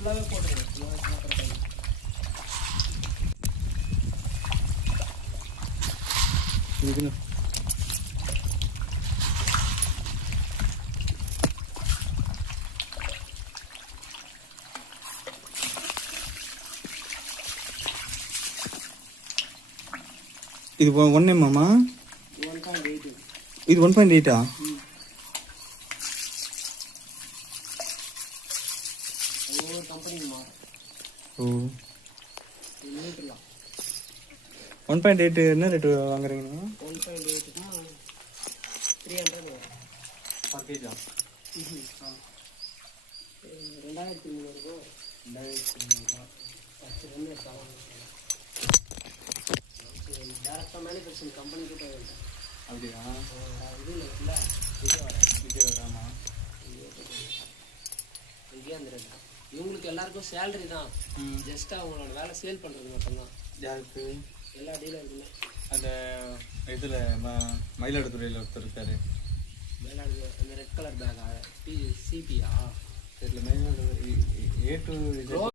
ஃபுல்லாகவே போட்டுருங்க. ஃபுல்லாகவே சாப்பிட்றேன். இதுன்னு இது 1 எம்மா 1.8. இது 1.8ஆ? ஒவ்வொரு கம்பெனிக்கு மாறும். ஓ, மீட்டர்லாம் 1.8 என்ன ரேட்டு வாங்குறீங்க? 1.8னா 300 வரும். பர் கேஜா? 2300 ரூபா. 2300 10 எடுத்தாலும் டேரெக்டாக மேனுஃபேக்சரிங் கம்பெனி கிட்ட வேண்டாம். அப்படியா? இது இருக்குல்ல, இது வராமா? இங்கேயே அந்த ரேட் தான். இவங்களுக்கு எல்லாருக்கும் சேலரி தான். ஜஸ்ட் அவங்களோட வேலை சேல் பண்ணுறது மட்டும்தான். யாருக்கு? எல்லா டீலருக்குமே. அந்த இதில் மயிலாடுதுறையில் ஒருத்தர் இருக்காரு. மயிலாடுதுறை அந்த ரெட் கலர் பேக்கா? சிபியா? தெரியல. Mayiladuthurai A to